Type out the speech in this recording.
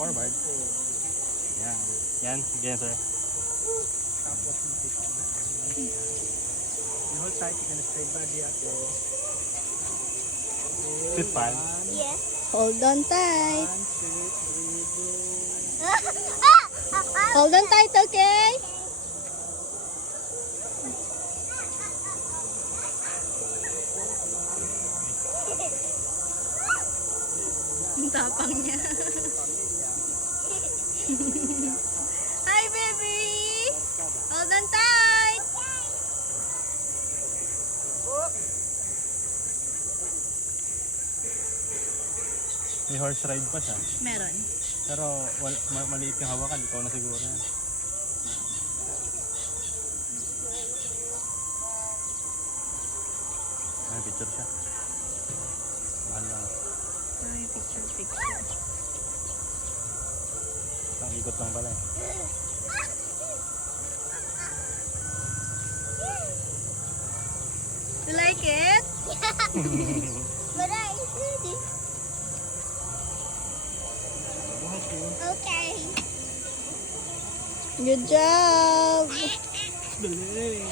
forward. Yan. Yan. Yan, sir. Tapos you hold tight, you can straight body up there. Sit pan. Yes. Hold on tight. 1, 2, 3, go. Hold on tight, okay? Ang tapang niya. Hi, baby! Hold on tight! May horse ride pa siya. Meron. Pero maliit yung hawakan. Ikaw na siguro yan. Ay, picture siya. Mahal lang. Ay, picture. Ang ikot lang pala eh. You like it? But I did it. Okay. Good job! Dali.